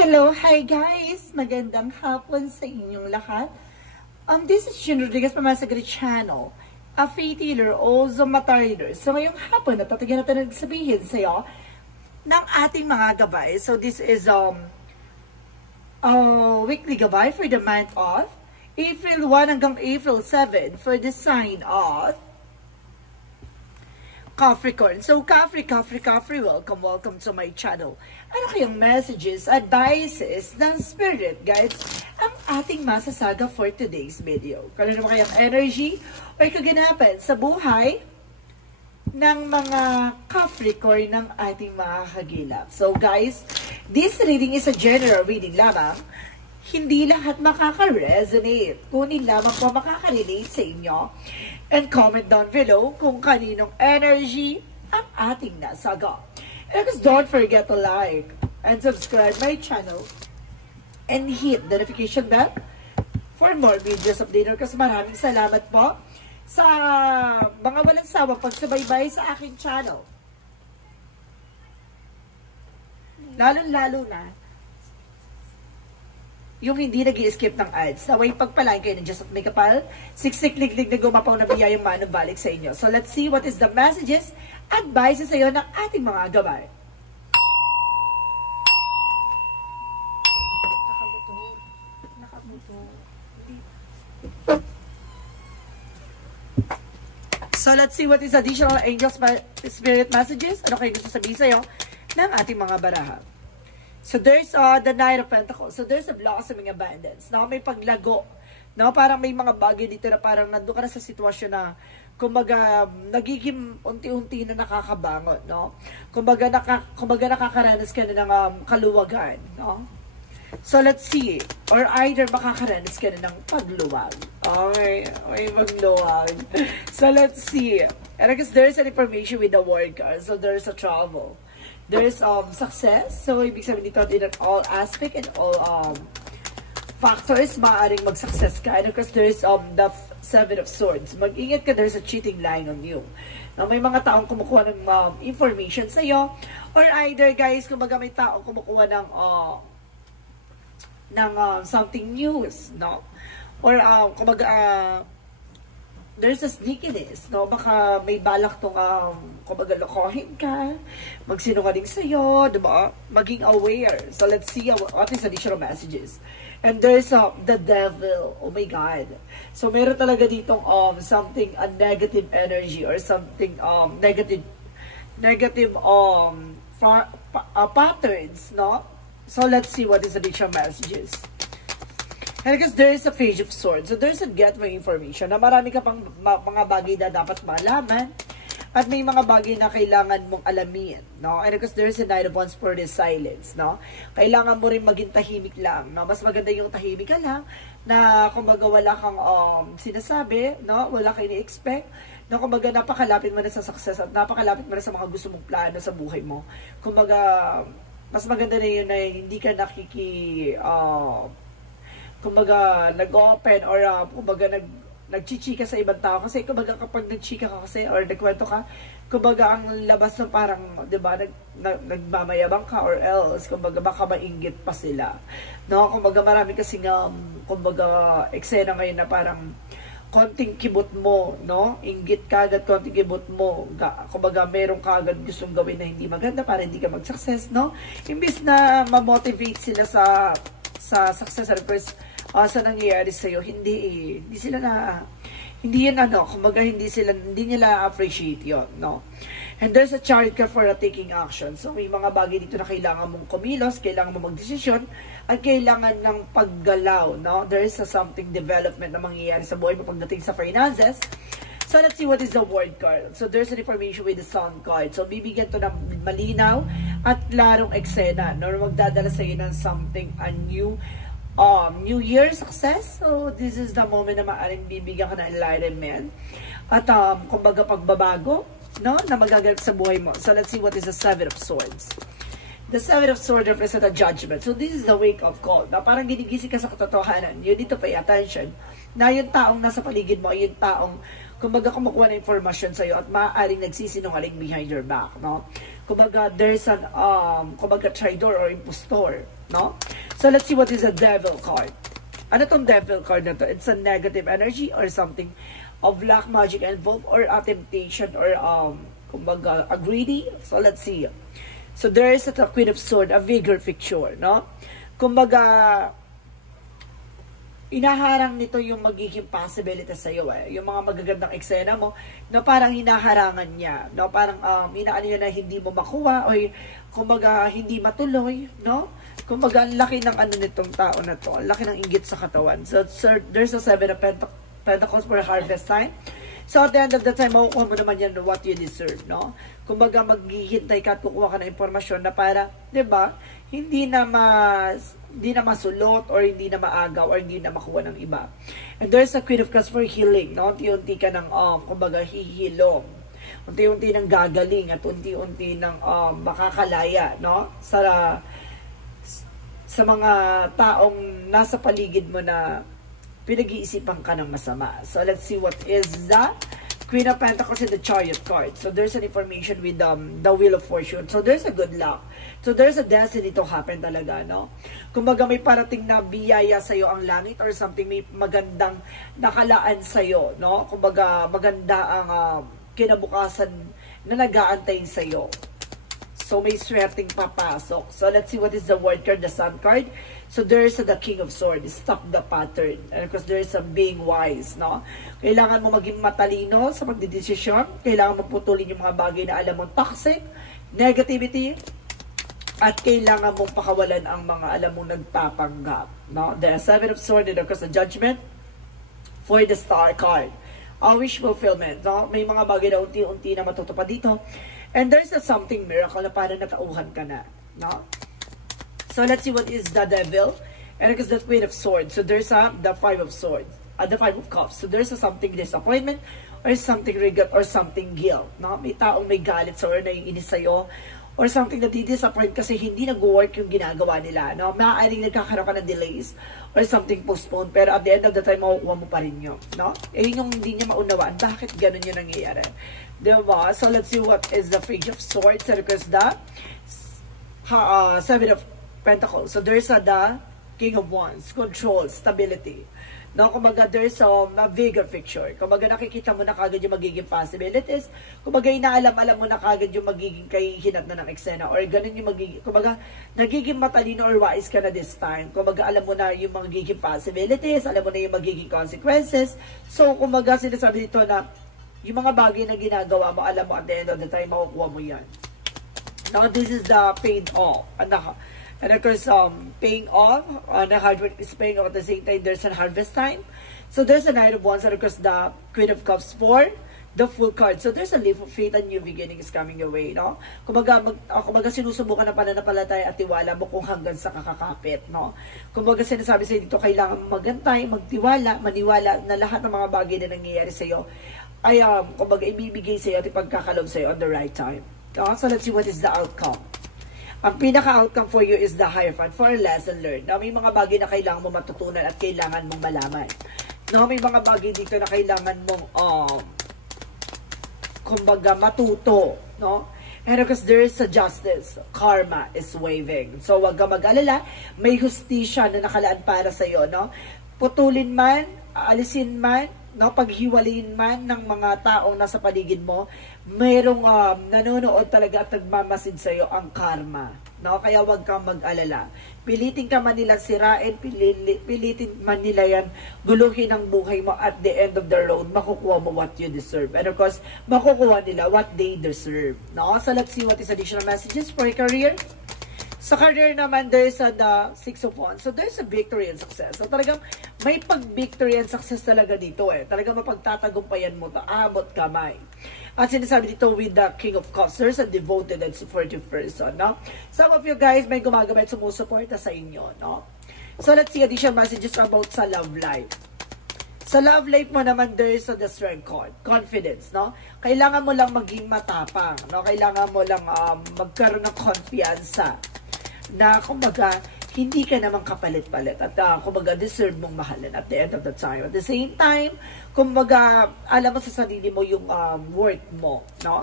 Hello, hi guys! Magandang hapon sa inyong lahat. This is Jean Rodriguez from my Sagri channel, a faith healer, also matariner. So ngayong hapon, natatagyan natin nagsabihin sa iyo ng ating mga gabay. So this is weekly gabay for the month of April 1 hanggang April 7 for the sign of Capricorn. So, Capri, welcome to my channel. Ano kayong messages, advices ng spirit guides ang ating masasaga for today's video? Kano naman kayang energy o kaganapan sa buhay ng mga Capricorn ng ating mga kagilap? So, guys, this reading is a general reading lamang. Hindi lahat makaka-resonate. Kunin lamang po makaka-relate sa inyo. And comment down below kung kaninong energy ang ating nasaga. And don't forget to like and subscribe my channel and hit the notification bell for more videos updated. Kasi maraming salamat po sa mga walang sawa pagsubaybay sa aking channel. Lalo-lalo na yung hindi nag-i-skip ng ads. Naway pagpalain kayo ng Diyos at may kapal, siksik-liglig na gumapaw na biyayang manubalik sa inyo. So let's see what is the messages, advices sa iyo ng ating mga gabay. So let's see what is additional angels spirit messages. Ano kayo gusto sabihin sa iyo ng ating mga baraha. So there's the Knight of Pentacles. So there's a blossoming abundance. No? May paglago. No? Parang may mga bagay dito na parang nandun ka na sa sitwasyon na kumbaga nagiging unti-unti na nakakabangon. No? Kumbaga nakakaranas ka na ng kaluwagan. No? So let's see. Or either makakaranas ka na ng pagluwag. Okay. May magluwag. So let's see. And I guess there's an information with the word card. So there's a travel. There's success. So, ibig sabihin dito, in all aspect and all factors, maaaring mag-success ka. And of course, there's the Seven of Swords. Mag-ingat ka, there's a cheating line on you. Now, may mga taong kumukuha ng information sa'yo. Or either, guys, kumbaga may taong kumukuha ng something news, no? Or, kumbaga, there's a sneakiness, no? Baka may balak tong, kumbaga, lokohin ka, magsinungaling sa'yo, diba? Maging aware. So, let's see what is additional messages. And there's the devil. Oh my God. So, meron talaga ditong something, a negative energy or something negative patterns, no? So, let's see what is additional messages. And because there is a Page of Swords. So, there's a get my information na marami ka pang mga bagay na dapat malaman at may mga bagay na kailangan mong alamin, no? And because there is a Knight of Wands for the silence, no? Kailangan mo rin maging tahimik lang, no? Mas maganda yung tahimik ka lang na kumbaga wala kang sinasabi, no? Wala kang ini-expect, no? Kumbaga napakalapit mo na sa success at napakalapit mo na sa mga gusto mong plano sa buhay mo. Kumbaga, mas maganda na yun na hindi ka kumbaga, nag-open or kumbaga, nagchichika sa ibang tao. Kasi, kumbaga, kapag nagchika ka kasi or nagkwento ka, kumbaga, ang labas na parang, di ba, nagmamayabang ka or else, kumbaga, baka mainggit pa sila. No? Kumbaga, marami kasi nga, kumbaga, eksena ngayon na parang konting kibot mo, no? Inggit ka agad, konting kibot mo. Kumbaga, meron ka agad gustong gawin na hindi maganda para hindi ka mag-success, no? Imbis na ma-motivate sila sa success at first, sa nangyayari sa'yo, hindi yan kumbaga hindi nila appreciate yun, no? And there's a chariot card for taking action. So, may mga bagay dito na kailangan mong kumilos, kailangan mong magdesisyon, at kailangan ng paggalaw, no? There is something development na mangyayari sa buhay mo pagdating sa finances. So, let's see what is the word card. So, there's an information with the sun card. So, bibigyan to ng malinaw at larong eksena, no? Magdadala sa'yo ng something, a New Year success. So, this is the moment na maaaring bibigyan ka ng enlightenment. At, kumbaga, pagbabago, no? Na magaganap sa buhay mo. So, let's see what is the Seven of Swords. The Seven of Swords represent a judgment. So, this is the wake-up call. Na parang ginigising ka sa katotohanan. You need to pay attention. Na yung taong nasa paligid mo, yung taong kumbaga kumukuha ng informasyon sa'yo at maaaring nagsisinungaling behind your back, no? Kumbaga, there's an, kumbaga, traitor or impostor, no? So, let's see what is a devil card. Ano tong devil card na to? It's a negative energy or something of black magic involved or a temptation or, kumbaga, a greedy. So, let's see. So, there is a Queen of Swords, a vigor picture, no? Kumbaga, inaharang nito yung magiging possibility sa iyo yung mga magagandang eksena mo na parang hinaharangan niya, no? Parang inaano niya na hindi mo makuha o kumbaga hindi matuloy, no? Kumbaga ang laki ng ano nitong tao na to, ang laki ng inggit sa katawan. So there's a 7 of Pentacles for harvest time. So at the end of the time, makukuha mo naman yan what you deserve, no? Kumbaga maghihintay ka at kukuha ka ng impormasyon na para, 'di ba? Hindi na masulot or hindi na maagaw or hindi na makuha ng iba. And there's a Queen of Cups for healing, no? Unti-unti ka ng kumbaga hihilom. Unti-unti nang gagaling at unti-unti nang makakalaya, no? Sa mga taong nasa paligid mo na pinag-iisipan ka ng masama. So let's see what is the Queen of Pentacles and the Chariot card. So there's an information with the Wheel of Fortune. So there's a good luck. So there's a destiny to happen talaga, no? Kumbaga may parating na biyaya sa'yo ang langit or something, may magandang nakalaan sa'yo, no? Kumbaga maganda ang kinabukasan na nag-aantay sa'yo. So may swerteng papasok. So let's see what is the word card, the Sun card. So there's the King of Swords, stop the pattern. And of course there's a being wise, no? Kailangan mo maging matalino sa pagdidesisyon. Kailangan mo putulin yung mga bagay na alam mong toxic, negativity, at kailangan mong pakawalan ang mga alam mong nagpapanggap, no? The 7 of Swords and of course the Judgment for the Star card. A wish fulfillment, no? May mga bagay na unti-unti na matutupad dito. And there's a something miracle na parang natauhan ka na, no? So let's see what is the Devil. And because the Queen of Swords. So there's the 5 of Swords. The 5 of Cups. So there's a something disappointment or something regret or something guilt, no? May taong may galit sa or naiinis sa'yo or something na di-disappoint kasi hindi nag-work yung ginagawa nila, no? Maaaring nagkakaroon ka ng delays or something postponed, pero at the end of the time, makukuha mo pa rin yun, no? Eh, yung hindi niya maunawaan, bakit ganun yung nangyayari? Diba? So, let's see what is the Page of Swords and because the 7 of Pentacles. So, there's the King of Wands, control, stability. No, kumbaga there's a bigger picture. Kumbaga nakikita mo na kagad yung magiging possibilities. Kumbaga inaalam-alam mo na kagad yung magiging kahihinat na ng eksena or ganun yung magiging, kumbaga nagiging matalino or wise ka na this time. Kumbaga alam mo na yung magiging possibilities, alam mo na yung magiging consequences. So kumbaga sinasabi dito na yung mga bagay na ginagawa mo, alam mo at the end of the time makukuha mo yan. Now this is the paid off. And of course, paying off, the hard work is paying off at the same time, there's a harvest time. So there's a Knight of Wands, and of course, the Queen of Cups for the Full card. So there's a leap of faith and new beginning is coming your way, no? Kumbaga sinusubukan na pananampalataya at tiwala mo kung hanggang sa kakakapit, no? Kumbaga sinasabi sa'yo dito, kailangan magantay, magtiwala, maniwala na lahat ng mga bagay na nangyayari sa'yo ay, kumbaga, ibibigay sa'yo at ipagkakalob sa'yo on the right time. No? So let's see what is the outcome. Ang pinaka-outcome for you is the Hierophant for a lesson learned. No, may mga bagay na kailangan mo matutunan at kailangan mong malaman. No, may mga bagay dito na kailangan mong kumbaga matuto, no? And because there is a justice, karma is waving. So wag ka mag-alala, may hustisya na nakalaan para sa iyo, no? Putulin man, alisin man, no, paghiwalayin man ng mga taong nasa paligid mo, mayroong nanonood talaga at nagmamasid sa iyo ang karma, no? Kaya wag kang mag-alala. Pilitin ka man nila sirain, pilitin man nila yan, guluhin ang buhay mo at the end of the road, makukuha mo what you deserve. And of course, makukuha nila what they deserve, no? So let's see what is additional messages for your career. Sa career naman, there's the 6 of Wands. So, there's a victory and success. So, talagang may pag-victory and success talaga dito eh. Talagang mapagtatagumpayan mo, abot kamay. At sinasabi dito with the King of Cups, there's a devoted and supportive person, no? Some of you guys may gumagamit, sumusuporta sa inyo, no? So, let's see additional messages about sa love life. Sa love life mo naman, there's the Strength card, confidence, no? Kailangan mo lang maging matapang, no? Kailangan mo lang magkaroon ng konfiyansa na kumbaga hindi ka naman kapalit-palit at kumbaga deserve mong mahalin at the end of the time. At the same time, kumbaga alam mo sa sarili mo yung worth mo, no?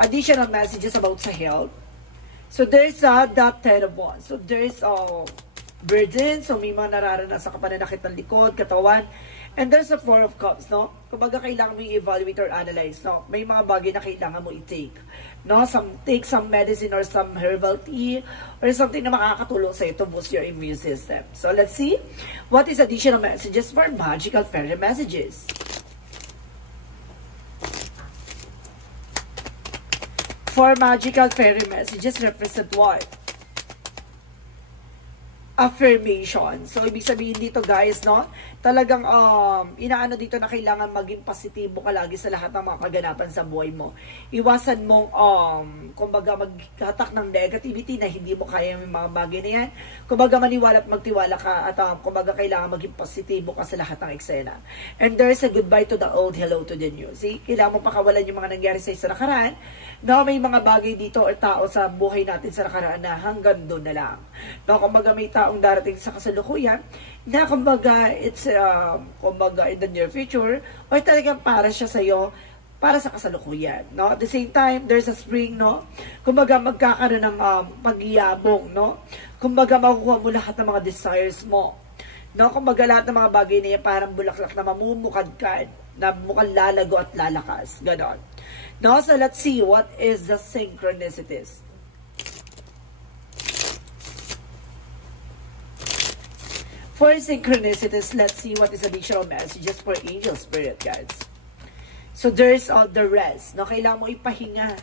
Additional messages about sa health. So, there's that 10 of Wands. So, there's burden. So, may mga nararanasan ka pananakit ng likod, katawan. And there's a 4 of Cups, no? Kumbaga, kailangan mo i-evaluate or analyze, no? May mga bagay na kailangan mo i-take, no? Take some medicine or some herbal tea or something na makakatulong sa'yo to boost your immune system. So, let's see. What is additional messages for magical fairy messages? For magical fairy messages, represent what? Affirmation. So, ibig sabihin dito, guys, no? Talagang, inaano dito na kailangan maging positibo ka lagi sa lahat ng mga kaganapan sa buhay mo. Iwasan mong, kumbaga, maghatak ng negativity na hindi mo kaya yung mga bagay na yan. Kumbaga, maniwala at magtiwala ka at, kumbaga, kailangan maging positibo ka sa lahat ng eksena. And there's a goodbye to the old, hello to the new. See? Kailangan mo pakawalan yung mga nangyari sa nakaraan. No, may mga bagay dito or tao sa buhay natin sa nakaraan na hanggang doon na lang. No, kumbaga, may taong darating sa kasalukuyan na kumbaga it's kumbaga in the near future or talagang para siya sa iyo para sa kasalukuyan, no? At the same time, there's a spring, no? Kumbaga magkakaroon ng pagyabong, no? Kumbaga makukuha mo lahat ng mga desires mo, no? Kumbaga lahat ng mga bagay na yan parang bulaklak na mamumukadkad, na mukhang lalago at lalakas, ganon. No? So let's see what is the synchronicities. For synchronicities, let's see what is additional messages for angel spirit, guys. So, there's the rest. No? Kailangan mo ipahinga.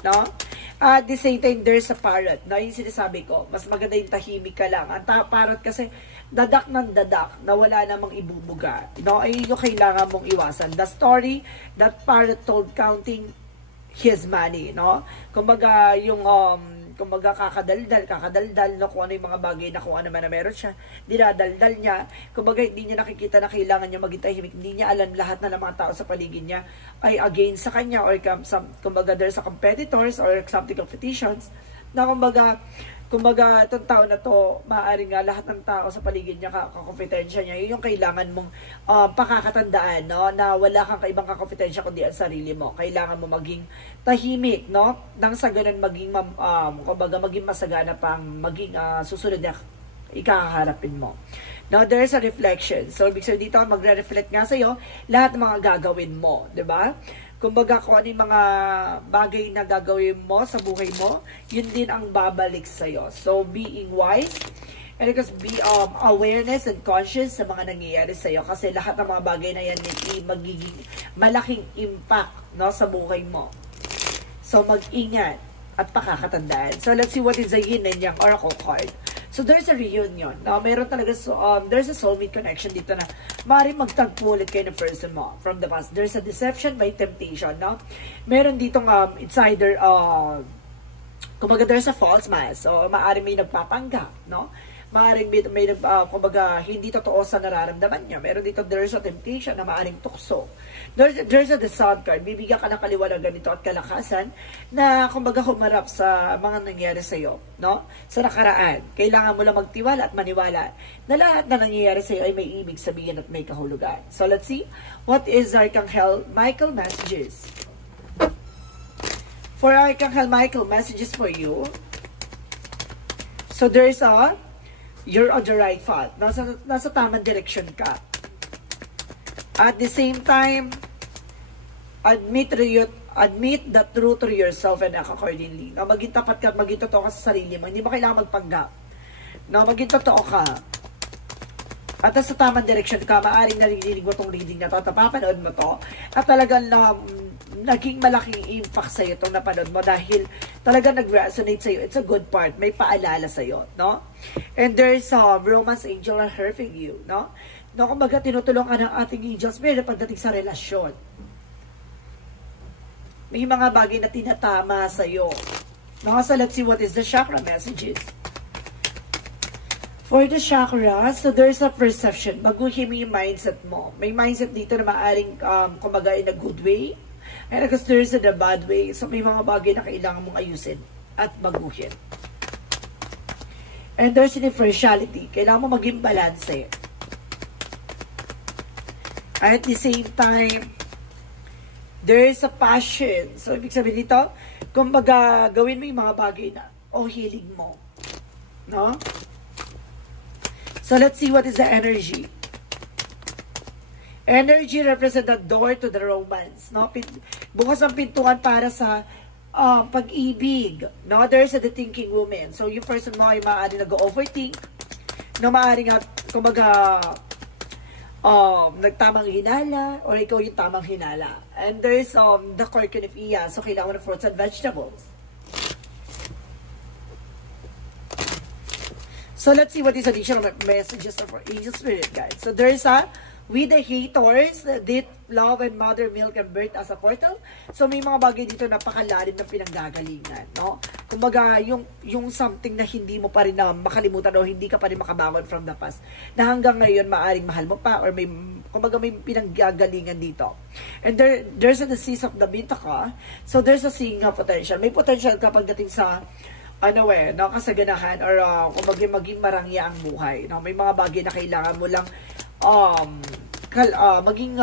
No? At the same time, there's a parrot. No? Yung sinasabi ko, mas maganda yung tahimik ka lang. Ang parrot kasi, dadak ng dadak, na wala namang ibubuga. No? Ay yung kailangan mong iwasan. The story that parrot told counting his money. No? Kumbaga, yung kumbaga kakadaldal, no, kung ano yung mga bagay na kung ano man na meron siya, dinadaldal niya, kumbaga hindi niya nakikita na kailangan niya maging tahimik, hindi niya alam lahat na ng mga tao sa paligid niya ay against sa kanya, or kumbaga there's a competitors or something competitions, na kumbaga itong tao na to, maaaring nga lahat ng tao sa paligid niya, kakompetensya niya, yun yung kailangan mong pakakatandaan, no? Na wala kang kaibang kakompetensya kundi ang sarili mo. Kailangan mo maging tahimik, no? Nang sa ganun maging, kumbaga maging masagana pang maging susunod na ikaharapin mo. Now, there's a reflection. So, ibig sabihin dito, magre-reflect nga sa'yo lahat ng mga gagawin mo, di ba? Kumbaga, kung ano yung mga bagay na gagawin mo sa buhay mo, yun din ang babalik sa'yo. So, being wise, and because be awareness and conscious sa mga nangyayari sa'yo. Kasi lahat ng mga bagay na yan ay magiging malaking impact, no, sa buhay mo. So, mag-ingat at pakakatandaan. So, let's see what is the yin and yang oracle card. So, there's a reunion. Now, meron talaga, there's a soulmate connection dito na maaaring magtagpo ulit kayo ng person mo from the past. There's a deception by temptation, no? Meron ditong it's either, kumbaga, there's a false mask. So, maaaring may nagpapanggap, no? Maaaring may kumbaga, hindi totoo sa nararamdaman niya. Meron dito, there's a temptation na maaaring tukso. There's a the sun card. Bibigyan ka ng kaliwanagan ganito at kalakasan na, kumbaga, humarap sa mga nangyari sa'yo, no? Sa nakaraan. Kailangan mo lang magtiwala at maniwala na lahat na nangyayari sa'yo ay may ibig sabihin at may kahulugan. So, let's see. What is Archangel Michael messages? For Archangel Michael, messages for you. So, there's you're on the right path. Nasa tamang direction ka. At the same time, admit the truth to yourself and act accordingly. No, maging tapat ka at maging totoo ka sa sarili mo. Hindi mo kailangan magpanggap. No, maging totoo ka. At sa tamang direction ka, maaaring narinig mo itong reading na ito, at napapanood mo to, at talagang naging malaking impact sa'yo itong napanood mo dahil talagang nag-resonate sa'yo. It's a good part. May paalala sa'yo, no? And there's romance angel helping you, no? No, kumbaga tinutulong ka ng ating angel spirit pagdating sa relasyon. May mga bagay na tinatama sa'yo. No? So let's see what is the chakra messages. For the chakra, so there's a perception. Baguhin mo yung mindset mo. May mindset dito na maaaring, kumbaga, in a good way. And because there's a bad way. So may mga bagay na kailangan mong ayusin at baguhin. And there's a differentiality. Kailangan mo maging balance. At the same time, there is a passion. So ibig sabihin dito, kumbaga, gawin mo yung mga bagay na o hilig mo. No? So, let's see what is the energy. Energy represents the door to the romance. No? Bukas ang pintuan para sa pag-ibig. No? There's a thinking woman. So, yung person mo ay maaari nag-overthink. No, maaari nga, kumbaga, nagtamang hinala, or ikaw yung tamang hinala. And there's the Corkinepia. So, kailangan ng fruits and vegetables. So, let's see what is additional messages for angel spirit, guys. So, there's with the haters, death, love, and mother, milk, and birth as a portal. So, may mga bagay dito napakalalim ng pinanggagalingan, no? Kumbaga, yung something na hindi mo pa rin na makalimutan o hindi ka pa rin makabangon from the past, na hanggang ngayon maaring mahal mo pa or may, kumbaga, may pinanggagalingan dito. And there's a disease of the Bitaka. So, there's a seeing of potential. May potential kapag dating sa no, kasaganahan or maging marangya ang buhay. No? May mga bagay na kailangan mo lang maging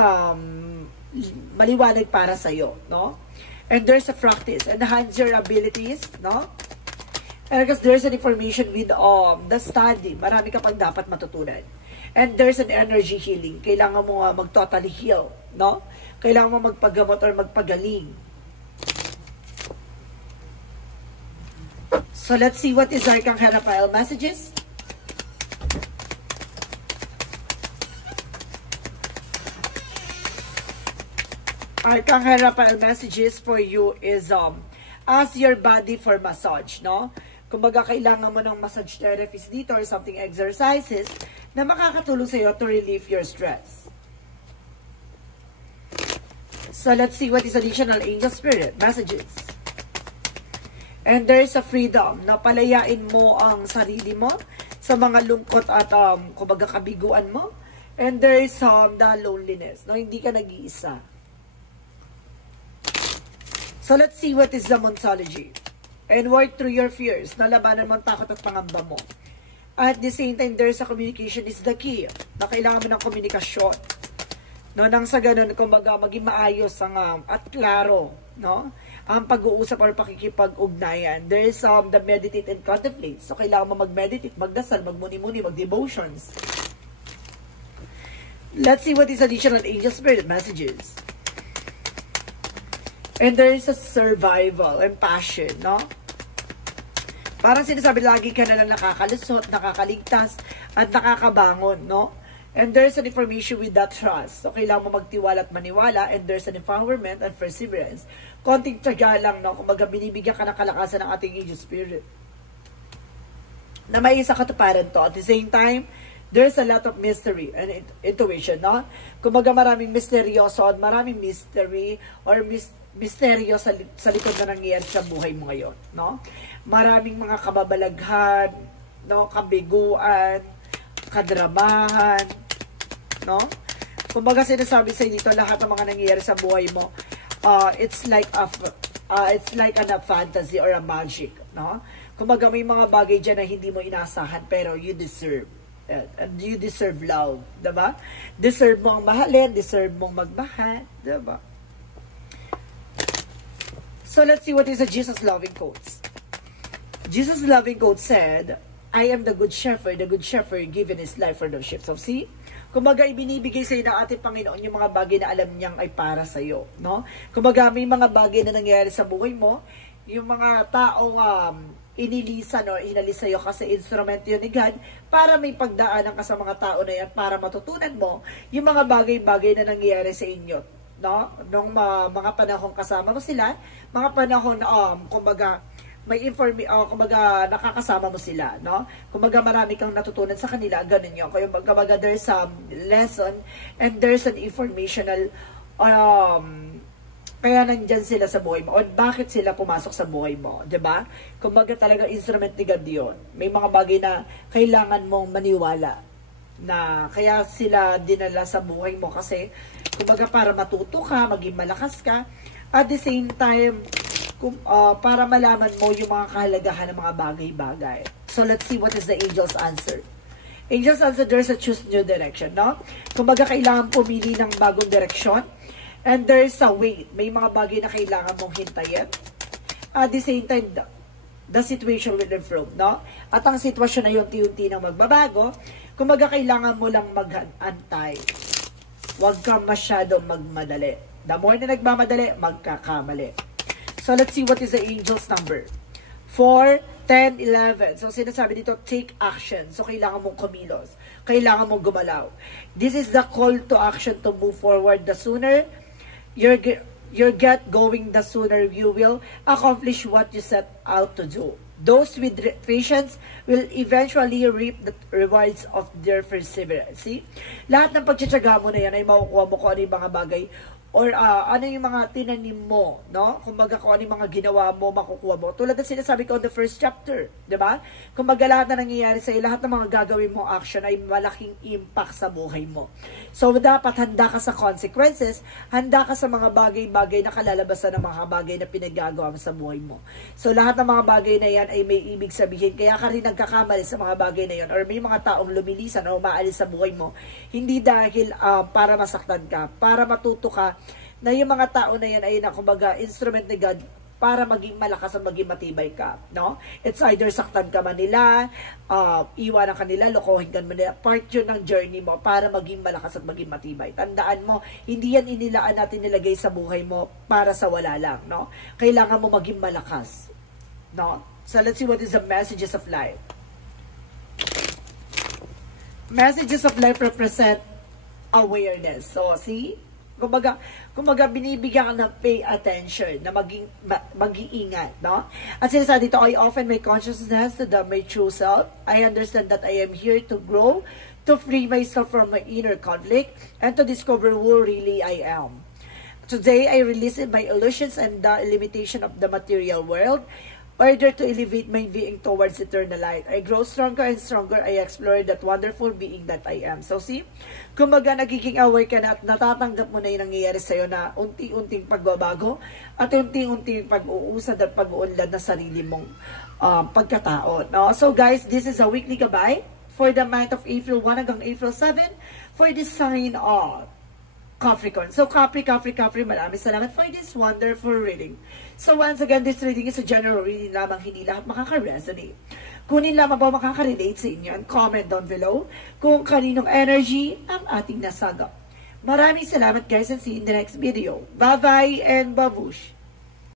maliwanag para sa'yo. No? And there's a practice. Enhance your abilities. No? And because there's an information with the study. Marami ka pang dapat matutunan. And there's an energy healing. Kailangan mo mag-totally heal. No? Kailangan mo magpagamot or magpagaling. So, let's see what is Arcangel Raphael messages. Arcangel Raphael messages for you is, ask your body for massage, no? Kumbaga, kailangan mo ng massage therapist dito or something exercises na makakatulong sa'yo to relieve your stress. So, let's see what is additional angel spirit messages. And there is a freedom na palayain mo ang sarili mo sa mga lungkot at kumbaga kabiguan mo. And there is the loneliness. No? Hindi ka nag-iisa. So let's see what is the Monsology. And work through your fears. Nalabanan mo ang takot at pangamba mo. At the same time, there is a communication is the key. Na kailangan mo ng komunikasyon. No? Nang sa ganun, kumbaga maging maayos ang, at klaro. No? Ang pag-uusap or pakikipag-ugnayan. There is the meditate and contemplate. So, kailangan mo mag-meditate, magdasal, magmuni-muni, mag-devotions. Let's see what is additional angel spirit messages. And there is a survival and passion, no? Parang sinasabi, lagi ka na lang nakakalusot, nakakaligtas, at nakakabangon, no? And there's an information with that trust. So, kailangan mo magtiwala at maniwala. And there's an empowerment and perseverance. Konting tiyaga lang, no? Kumbaga, binibigyan ka ng kalakasan ng ating angel spirit. Na may isa katuparan to. At the same time, there's a lot of mystery and intuition, no? Kumbaga, maraming misteryoso at maraming mystery or misteryo sa likod na nangyayari sa buhay mo ngayon, no? Maraming mga kababalaghan, no? Kabiguan, kadramahan, no? Kumbaga sinasabi sa dito lahat ng mga nangyayari sa buhay mo, it's like a fantasy or a magic, no? Kumbaga may mga bagay diyan na hindi mo inasahan pero you deserve it. And you deserve love, 'di ba? Deserve mo ang mahalin, deserve mong magmahal, 'di ba? So let's see what is the Jesus loving quotes. Jesus loving quote said, I am the good shepherd given his life for the sheep. So see, kumbaga ibinibigay sa iyo ng ating Panginoon yung mga bagay na alam niyang ay para sa iyo, no? Kumbaga may mga bagay na nangyayari sa buhay mo, yung mga taong inilisan o inalis sa iyo kasi instrumento yun ni God para may pagdaanan ka sa mga tao na yan para matutunan mo yung mga bagay-bagay na nangyayari sa inyo, no? Nung mga panahon kasama mo sila, mga panahon na kumbaga may kumbaga nakakasama mo sila, no? Kumbaga marami kang natutunan sa kanila, ganun yun. Kumbaga there's some lesson and there's an informational kaya nandyan sila sa buhay mo o bakit sila pumasok sa buhay mo, 'di ba? Kumbaga talaga instrument ni God yun. May mga bagay na kailangan mong maniwala na kaya sila dinala sa buhay mo kasi kumbaga para matuto ka, maging malakas ka, at the same time para malaman mo yung mga kahalagahan ng mga bagay-bagay. So, let's see what is the angel's answer. Angel's answer, there's a choose new direction, no? Kumbaga, kailangan pumili ng bagong direksyon. And there's a wait. May mga bagay na kailangan mong hintayin. At the same time, the situation will improve, no? At ang sitwasyon ay unti-unti na magbabago. Kumbaga, kailangan mo lang mag-antay. Huwag kang masyadong magmadali. The more na nagmamadali, magkakamali. So, let's see what is the angel's number. 4, 10, 11. So, sinasabi dito, take action. So, kailangan mong kumilos. Kailangan mong gumalaw. This is the call to action to move forward. The sooner you get going, the sooner you will accomplish what you set out to do. Those with patience will eventually reap the rewards of their perseverance. See? Lahat ng pagtsatsaga mo na yan ay makukuha mo kung ano yung mga bagay or ano yung mga tinanim mo, no? Kumbaga kung ano yung mga ginawa mo, makukuha mo. Tulad ng sinasabi ko on the first chapter, di ba? Kumbaga lahat na nangyayari sa'yo, lahat ng mga gagawin mo action ay malaking impact sa buhay mo. So, dapat handa ka sa consequences, handa ka sa mga bagay-bagay na kalalabasan ng mga bagay na pinaggagawa mo sa buhay mo. So, lahat ng mga bagay na yan ay may ibig sabihin. Kaya ka rin nagkakamali sa mga bagay na yan or may mga taong lumilisan o umaalis sa buhay mo. Hindi dahil para masaktan ka, para matuto ka na yung mga tao na yan ay kumbaga instrument ni God para maging malakas at maging matibay ka, no? It's either saktan ka man nila, iwanan ka nila, lokohin ka man nila, part yun ng journey mo para maging malakas at maging matibay. Tandaan mo, hindi yan inilaan natin nilagay sa buhay mo para sa wala lang, no? Kailangan mo maging malakas, no? So let's see what is the messages of life. Messages of life represent awareness. So, see? Kumbaga binibigyan ka ng pay attention, na mag-iingat, no? At sinasabi dito, I often make consciousness to my true self. I understand that I am here to grow, to free myself from my inner conflict, and to discover who really I am. Today, I release my illusions and the limitation of the material world, order to elevate my being towards eternal light. I grow stronger and stronger. I explore that wonderful being that I am. So see, kumbaga nagiging aware ka na at natatanggap mo na yung nangyayari sa'yo na unti-unting pagbabago at unti-unting pag-uusad at pag-uunlad na sarili mong pagkatao. No? So guys, this is a weekly gabay for the month of April 1 hanggang April 7 for the sign of Capricorn. So, Capri, maraming salamat for this wonderful reading. So, once again, this reading is a general reading lamang, hindi lahat makaka-resonate. Kunin lamang ba makaka-relate sa inyo and comment down below kung kaninong energy ang ating nasagap. Maraming salamat guys and see you in the next video. Bye-bye and babush!